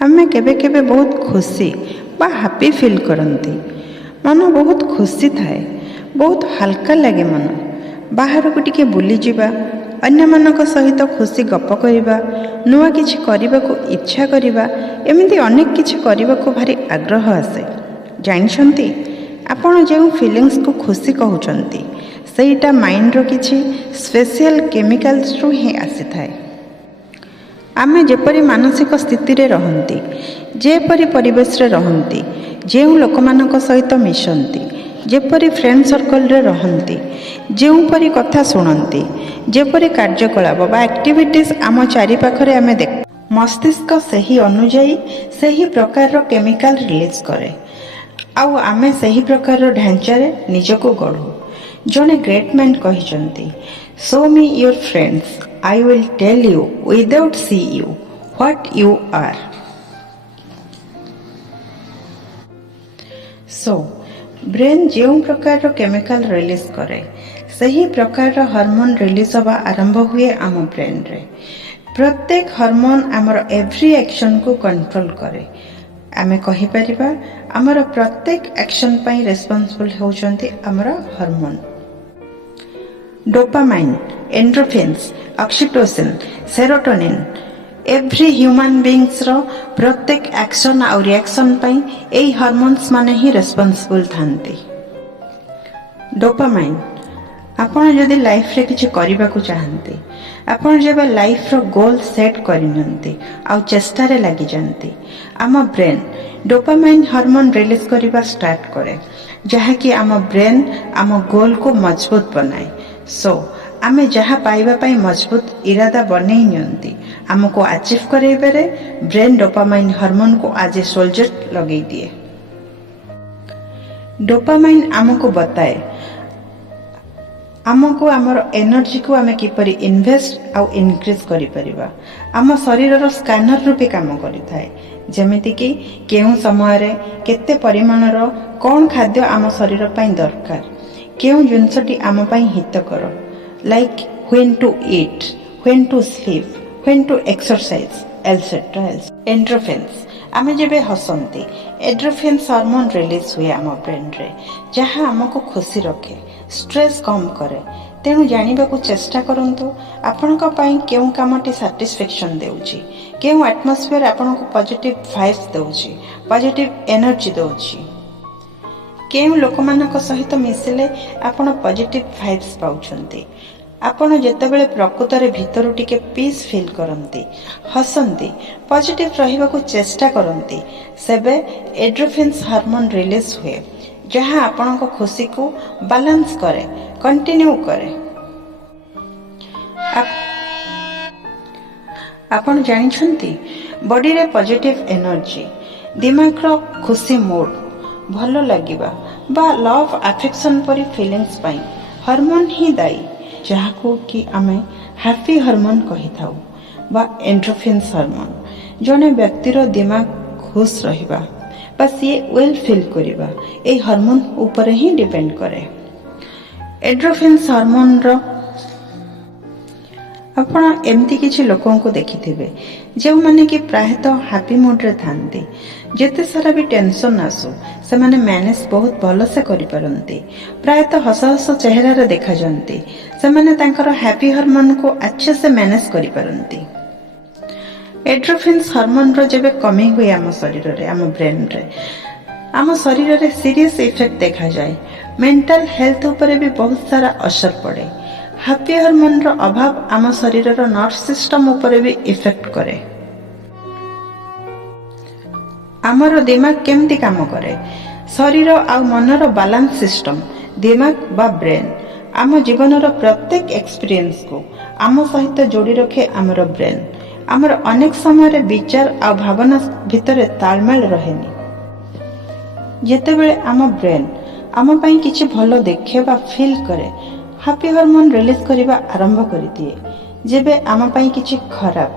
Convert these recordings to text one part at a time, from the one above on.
आमे केबे केबे बहुत खुशी बा हैप्पी फील करती। मन बहुत खुशी थाए, बहुत हल्का लगे। मन बाहर को टिके बुली जिबा, अन्य मानक सहित खुशी गप करिबा, नुआ किछि करिबा को इच्छा करिबा, एमिति अनेक किछि करिबा को भारी आग्रह आसे। जानिछंती आपण जे फीलिंग्स को खुशी कहउचंती सेटा माइंड रो किछि स्पेशल केमिकल्स रु ही आसी थाए। आमे जेपरी मानसिक स्थिति रे रहंती, जेपरी परिवेश रे रहंती, जेउ लोकमानक सहित मिशंती, जेपरी फ्रेंड सर्कल रे रहंती, जेउ परी कथा सुनंती, जेपरी कार्यकलाप बा एक्टिविटीज आम चारि पाखरे आमे देख, मस्तिष्क सही अनुଯାयी सही प्रकार रो केमिकल रिलीज करे। आउ आमे सही प्रकार रो ढांचा रे निजको गढ़ू। जने ग्रेट मैन कहिचंती, show me your friends, I will tell you without see you what you are. So, brain जो प्रकार रो केमिकल रिलीज करे सही प्रकार रो हार्मोन रिलीज होबा आरंभ हुए आम ब्रेन रे। प्रत्येक हार्मोन आमर एवरी एक्शन को कंट्रोल करे। आमे कहि परिबा आमर प्रत्येक एक्शन पई रेस्पोंसिबल होचंती आमर hormone. Dopamine, endorphins, oxytocin, serotonin, every human beings रो प्रत्येक एक्शन और रिएक्शन पई एई हार्मोन्स माने ही रेस्पोंसिबल थांती। डोपामाइन आपण जदि लाइफ रे किछि करिबा को चाहंती, आपण जेबे लाइफ रो गोल सेट करिनंती आ चेष्टा रे लागि जानती, आम ब्रेन डोपामाइन हार्मोन रिलीज करिबा स्टार्ट करे, जहा कि आम ब्रेन आम गोल को मजबूत बनाए। सो आमे जहाँ पाइबा पाई मजबूत इरादा बनै नियंती, आमको अचीव करेबेरे ब्रेन डोपामाइन हार्मोन को आज सोल्जर लगे दिए। डोपामाइन आमको बताए आमको आमर एनर्जी को आमे किपरि इन्वेस्ट आउ इनक्रीज करि परिबा। आम शरीर रो स्कैनर रूपे काम करि थाए, जेमिति कि केउ समय रे केते परिमाण रो कोन खाद्य आम शरीर पई दरकार, केउ जिंसटी आम पई हितकर, like when to eat, when to sleep, when to exercise, etc. Endorphins आमे जेबे हसंती एंडोर्फिन्स हार्मोन रिलीज हुए आम ब्रेन रे, जहाँ आमको खुशी रखे, स्ट्रेस कम करे। तेणु जानिबा को चेष्टा करंतु आपनक पई केउ कामटी सैटिस्फैक्शन देउची, केउ एटमॉस्फियर आपनको पॉजिटिव वाइब्स देउची, पॉजिटिव एनर्जी देउची, केउ लोकमानक सहित मिसिले आपण पॉजिटिव वाइब्स पाउछंती। आपण जेतेबेले प्रकृत रे भितरु टिके पीस फील करंती, हसंती, पॉजिटिव रहिबा को चेष्टा करंती, सेबे एंडोर्फिन्स हार्मोन रिलीज हुए, जहां आपनक खुशी को बैलेंस करे, कंटिन्यू करे। आपण जानिछंती बॉडी रे पॉजिटिव एनर्जी, दिमाग रो खुशी मूड, भलो लागिबा बा लव अफेक्शन परी फीलिंग्स पाई हार्मोन ही दाई, जहाको कि आमे हैप्पी हार्मोन कहि थाउ बा एंडोर्फिन्स हार्मोन। जने व्यक्तिर दिमाग खुश रहिबा बा ये वेल फील करिबा ए हार्मोन ऊपर ही डिपेंड करे। एंडोर्फिन्स हार्मोन रो आपण एमती किछि लोकों को देखिथिबे जे माने कि प्रायतः हैप्पी मूड रे थांती, जेते सारा भी टेंशन आसो से माने मैनेज बहुत भलो से करि परंती, प्रायतः हस हस चेहरा रे देखा जंती, से माने तांकर हैप्पी हार्मोन को अच्छे से मैनेज करि परंती। एंडोर्फिन्स हार्मोन रो जेबे कमी हुए आम शरीर रे, आम ब्रेन रे, आम शरीर रे सीरियस इफेक्ट देखा जाए। मेंटल हेल्थ ऊपर भी बहुत सारा असर पड़े। हैप्पी हार्मोन रो अभाव आम शरीर रो नर्व सिस्टम ऊपर भी इफेक्ट करे। आमर दिमाग केमती काम करे, शरीर आ मनर बैलेंस सिस्टम, दिमाग बा ब्रेन आम जीवन रो प्रत्येक एक्सपीरियंस को आम सहित जोड़ी रखे। आमर ब्रेन आमर अनेक समय रे विचार आ भावना भितरे तालमेल रहेनी। जेतेबेले आम ब्रेन आम पई किछि भलो देखे बा फील करे, हैप्पी हार्मोन रिलीज करिबा आरंभ करि दिए। जेबे आम पई किछि खराब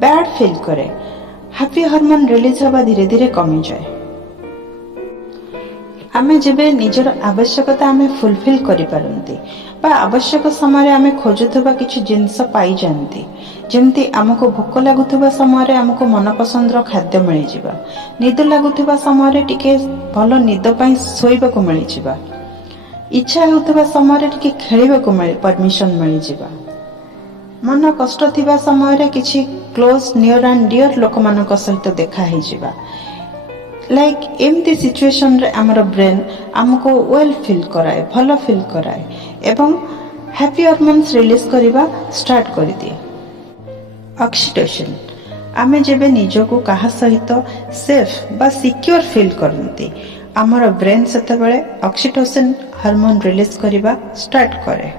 बैड फील करे, हैप्पी हार्मोन रिलीज होबा धीरे धीरे कमी जाए। आमे जेबे निजर आवश्यकता आमे फुलफिल करि पारंती बा आवश्यक समय आमे खोजुथबा किछि जिंस पाई जानती जेमती आमको भोक लागुथबा समय आमको मनपसंदर खाद्य मिल जिबा निद लागुथबा समय टिके भल निद पई सोइबाको मिल जिबा इच्छा होउथबा समय टिके खेलिबाको मिल परमिशन मिल जिबा मन कष्ट थिबा समय किछि क्लोज नियर एंड डियर लोक मानक सहित देखा हे जिबा लाइक एमती सिचुएशन रे हमर ब्रेन हमको वेल फील कराए भलो फील कराए एवं हैप्पी हार्मोन्स रिलीज करिबा स्टार्ट करि दिए। ऑक्सीटोसिन आमे जेबे निजको काहा सहित सेफ बा सिक्योर फील करंती हमर ब्रेन सेते बेले ऑक्सीटोसिन हार्मोन रिलीज करिबा स्टार्ट करे।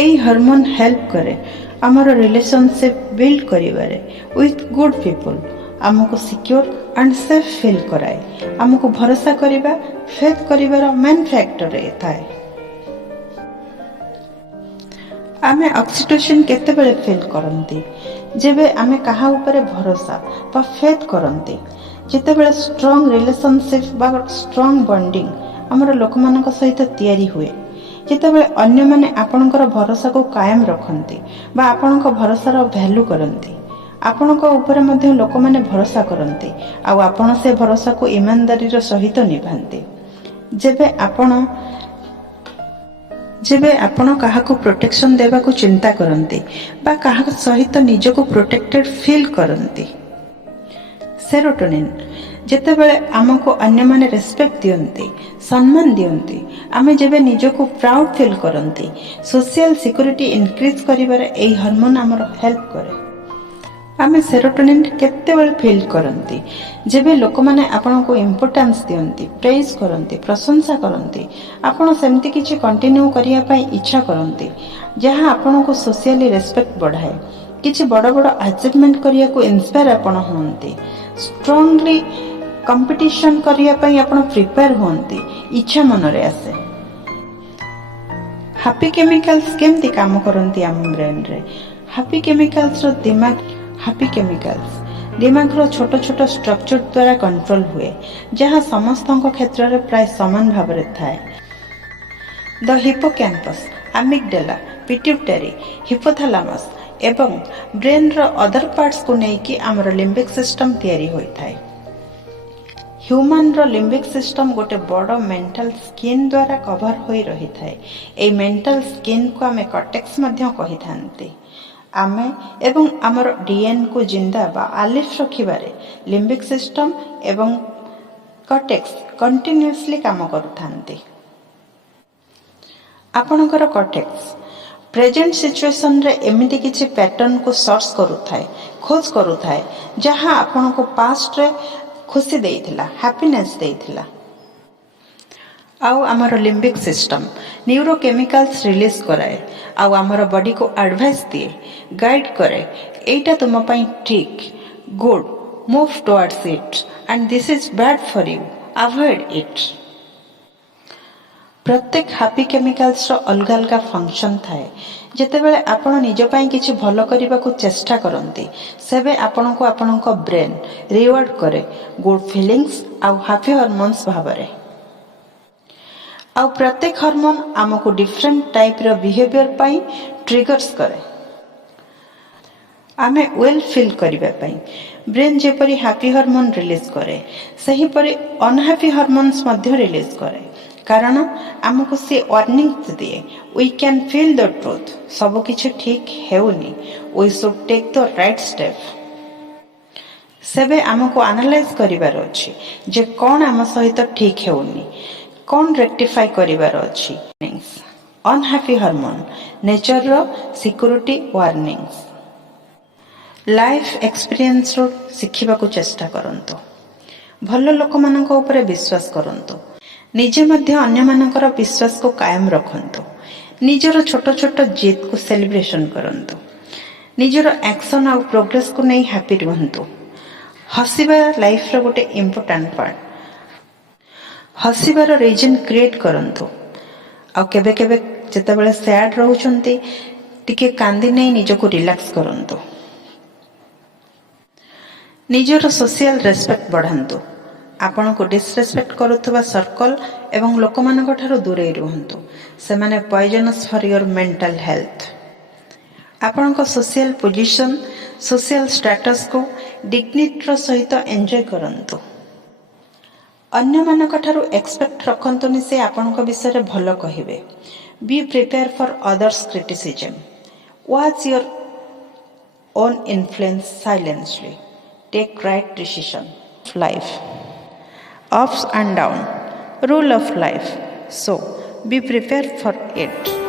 एई हार्मोन हेल्प करे हमर रिलेशनशिप बिल्ड करिबारे विथ गुड पीपल हमको सिक्योर एंड सेफ फील कराए हमको भरोसा करिबा फेथ करिबार मेन फैक्टर एथाए। आमे ऑक्सीटोसिन केते बेले फील करंती जेबे आमे काहा ऊपर भरोसा बा फेथ करंती जेते बेले स्ट्रांग रिलेशनशिप बा स्ट्रांग बॉन्डिंग हमर लोक मानक सहित तयारी हुए जेते बेले अन्य माने आपनकर भरोसा को कायम रखंती बा आपनकर भरोसार वैल्यू करंती आपनक ऊपर मध्य लोक माने भरोसा करंती आ आपण से भरोसा को ईमानदारी रो सहित निभांती जेबे आपण काहा को प्रोटेक्शन देबा को चिंता करंती बा काहा सहित निज को प्रोटेक्टेड फील करंती। सेरोटोनिन जेते बेले हमको अन्य माने रेस्पेक्ट दियंती सम्मान दियंती आमे जेबे निज को प्राउड फील करंती सोशल सिक्योरिटी इंक्रीज करिबारे एई हार्मोन हमर हेल्प करे। आमे सेरोटोनिन केते बेले फील करंती जेबे लोक माने आपण को इंपोर्टेंस दियंती प्रेज करंती प्रशंसा करंती आपण सेमती किछि कंटिन्यू करिया पई इच्छा करंती जहां आपण को सोशली रेस्पेक्ट बढ़ाए किछि बड़ बड़ अचीवमेंट करिया को इंस्पायर आपण होंती स्ट्रांगली कंपटीशन करिया पई आपण प्रिपेयर होंती इच्छा मन रे आसे। हैप्पी केमिकल्स केमती काम करंती आम ब्रेन रे हैप्पी केमिकल्स रो दिमाग रो छोट छोट स्ट्रक्चर द्वारा कंट्रोल हुए जहाँ समस्त क्षेत्र में प्राय समान भाव में थाए। द हिप्पोकैम्पस एमिगडाला पिट्यूटरी हिपोथैलेमस एवं ब्रेन रो अदर पार्ट्स को लेकिन आमर लिम्बिक सिस्टम तैयारी होई थाए। ह्यूमन रो लिम्बिक सिस्टम गोटे बड़ मेंटल स्किन द्वारा कवर होई रही थाए। ए मेंटल स्किन को आमे कॉर्टेक्स मध्य कहि थांती आमे एवं आमर डीएन को जिंदा बा आलिफ रखिबारे लिम्बिक सिस्टम एवं कॉर्टेक्स कंटिन्यूअसली काम करूथांती। आपणकर कॉर्टेक्स प्रेजेंट सिचुएशन रे एमिति किछि पैटर्न को सर्च करूथाए खोज करूथाए जहां आपन को पास्ट रे खुशी देइथिला हैप्पीनेस देइथिला। आउ आमर लिम्बिक सिस्टम न्यूरोकेमिकल्स रिलीज कराए आउ आमर बॉडी को एडवाइस दिए गाइड करे एटा तुम पई ठीक good move towards it and this is bad for you avoid it. प्रत्येक हैप्पी केमिकल्स रो अलग अलग फंक्शन थाए जेते बेले आपण निज पई किछि भलो करिबा को चेष्टा करंती सेबे आपण को आपण को ब्रेन रिवॉर्ड करे गुड फीलिंग्स आउ हैप्पी हार्मोन्स भाबरे। आउ प्रत्येक हार्मोन आमको डिफरेंट टाइप रो बिहेवियर पाई ट्रिगर्स करे। आमे वेल फील करिबा पाई ब्रेन जेपरि हैप्पी हार्मोन रिलीज करे सही परि अनहैप्पी हार्मोन्स मध्य रिलीज करे कारण आमको से वार्निंग दिए we can feel the truth सब किछ ठीक हेउनी we should take the right step. सेबे आमको एनालाइज करिबार अछि जे कोन आम सहित ठीक हेउनी कौन रेक्टिफाई करिवार अछि। अनहैप्पी हार्मोन नेचर रो सिक्योरिटी वार्निंग्स लाइफ एक्सपीरियंस रो सिखिबा को चेष्टा करंतो भलो लोक मानक ऊपर विश्वास करंतो निजे मध्य अन्य मानकर विश्वास को कायम रखंतो निजर छोट छोट जीत को सेलिब्रेशन करंतो निजर एक्शन और प्रोग्रेस को नहीं हैप्पी रहंतो। हसीबा लाइफ रो गोटे इंपोर्टेंट पार्ट हसीबार रीजन क्रिएट करंतो आ केबे केबे जेतेबेले सैड रहउचंती टिके कांदी नै निजको रिलैक्स करंतो निजर सोशल रेस्पेक्ट बढ़ांतो ଆପଣଙ୍କୁ ଡିସରେସ୍ପେକ୍ଟ କରୁଥିବା ସର୍କଲ୍ ଏବଂ ଲୋକମାନଙ୍କ ଠାରୁ ଦୂରେଇ ରୁହନ୍ତୁ। ସେମାନେ ପଏଜନସ୍ ଫର୍ ୟୋର୍ ମେଣ୍ଟାଲ ହେଲ୍ଥ। ଆପଣଙ୍କ ସୋସିଆଲ ପୋଜିସନ୍, ସୋସିଆଲ ଷ୍ଟାଟସ୍କୁ ଡିଗ୍ନିଟିର ସହିତ ଏନ୍ଜୟ କରନ୍ତୁ। ଅନ୍ୟମାନଙ୍କ ଠାରୁ ଏକ୍ସପେକ୍ଟ ରଖନ୍ତୁନି ସେ ଆପଣଙ୍କ ବିଷୟରେ ଭଲ କହିବେ। Be prepare for others criticism. Watch your own influence silently. Take right decision. Life ups and down, rule of life, so be prepared for it.